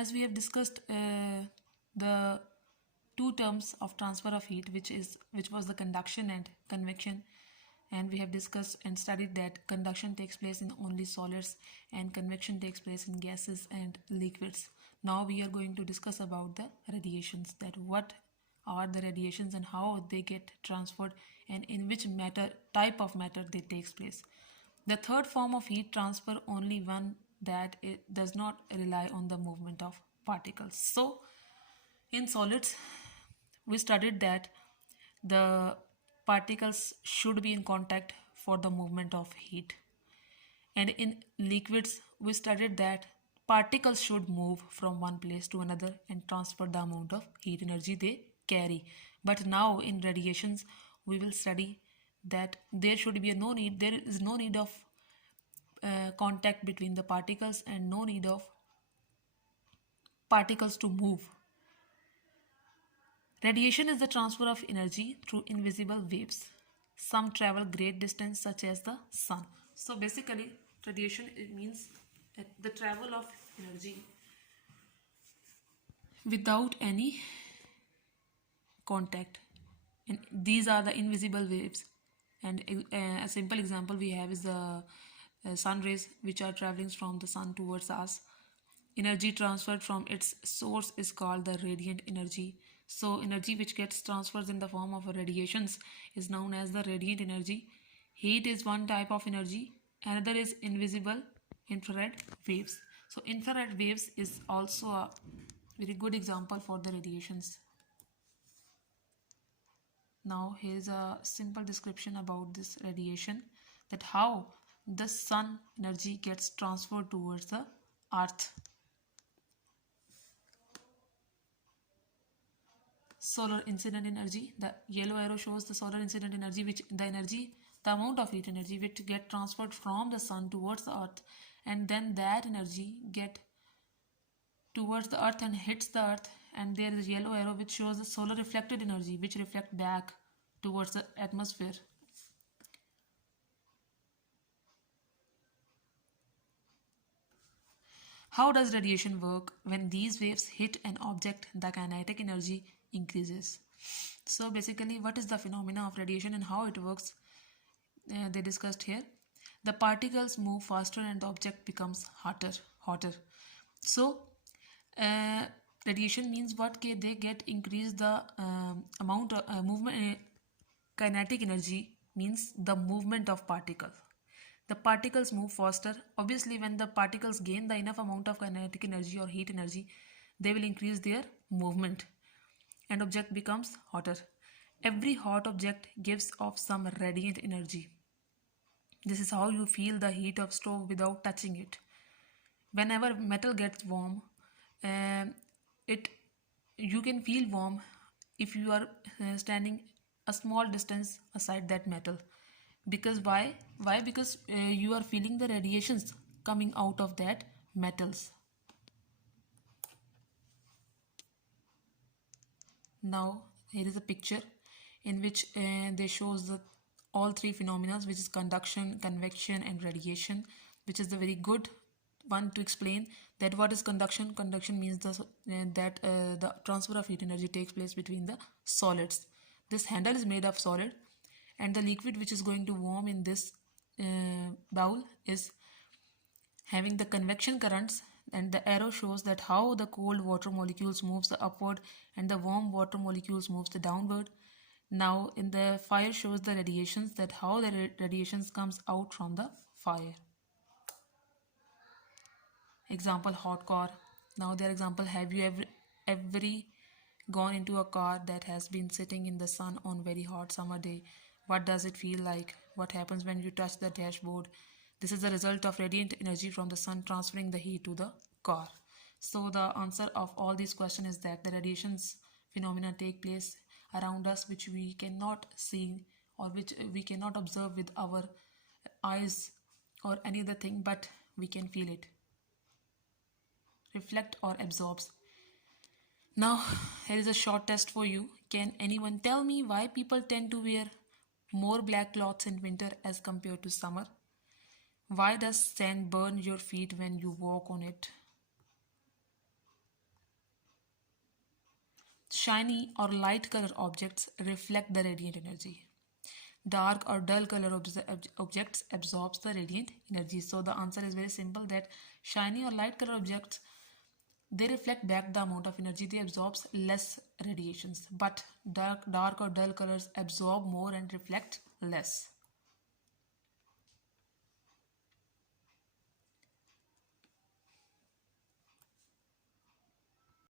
as we have discussed the two terms of transfer of heat, which was the conduction and convection, and we have discussed and studied that conduction takes place in only solids and convection takes place in gases and liquids. Now we are going to discuss about the radiations, that what are the radiations and how they get transferred and in which type of matter they takes place. The third form of heat transfer, only one that it does not rely on the movement of particles. So in solids we studied that the particles should be in contact for the movement of heat, and in liquids we studied that particles should move from one place to another and transfer the amount of heat energy they carry. But now in radiations we will study that there is no need of contact between the particles and no need of particles to move. Radiation is the transfer of energy through invisible waves. Some travel great distance, such as the sun. So basically radiation, it means the travel of energy without any contact, and these are the invisible waves. And a simple example we have is the sun rays which are traveling from the sun towards us. Energy transferred from its source is called the radiant energy. So energy which gets transferred in the form of radiations is known as the radiant energy. Heat is one type of energy, another is invisible infrared waves. So infrared waves is also a very good example for the radiations. Now here is a simple description about this radiation, that how the sun energy gets transferred towards the earth. Solar incident energy, the yellow arrow shows the solar incident energy, which the amount of heat energy which get transferred from the sun towards the earth, and then that energy get towards the earth and hits the earth. And there is a yellow arrow which shows the solar reflected energy, which reflect back towards the atmosphere. How does radiation work? When these waves hit an object, the kinetic energy increases. So basically, what is the phenomena of radiation and how it works? They discussed here. The particles move faster and the object becomes hotter. So radiation means what? They get increase the amount of movement. Kinetic energy means the movement of particles. The particles move faster. Obviously, when the particles gain the enough amount of kinetic energy or heat energy, they will increase their movement and object becomes hotter. Every hot object gives off some radiant energy. This is how you feel the heat of stove without touching it. Whenever metal gets warm, you can feel warm if you are standing a small distance aside that metal. Because why? Because you are feeling the radiations coming out of that metals. Now here is a picture in which they shows the all three phenomena, which is conduction, convection and radiation, which is the very good one to explain that what is conduction. Conduction means the transfer of heat energy takes place between the solids. This handle is made of solid, and the liquid which is going to warm in this bowl is having the convection currents, and the arrow shows that how the cold water molecules moves the upward and the warm water molecules moves the downward. Now in the fire shows the radiations, that how the radiations comes out from the fire. Example, hot car. Now their example, have you ever gone into a car that has been sitting in the sun on very hot summer day? What does it feel like? What happens when you touch the dashboard? This is the result of radiant energy from the sun transferring the heat to the car. So the answer of all these questions is that the radiations phenomena take place around us, which we cannot see or which we cannot observe with our eyes or any other thing, but we can feel it, reflect or absorbs. Now here is a short test for you. Can anyone tell me why people tend to wear more black clothes in winter as compared to summer? Why does sand burn your feet when you walk on it? shiny or light color objects reflect the radiant energy. Dark or dull color objects absorbs the radiant energy. So the answer is very simple, that shiny or light color objects, they reflect back the amount of energy, they absorbs less radiations, but dark or dull colors absorb more and reflect less.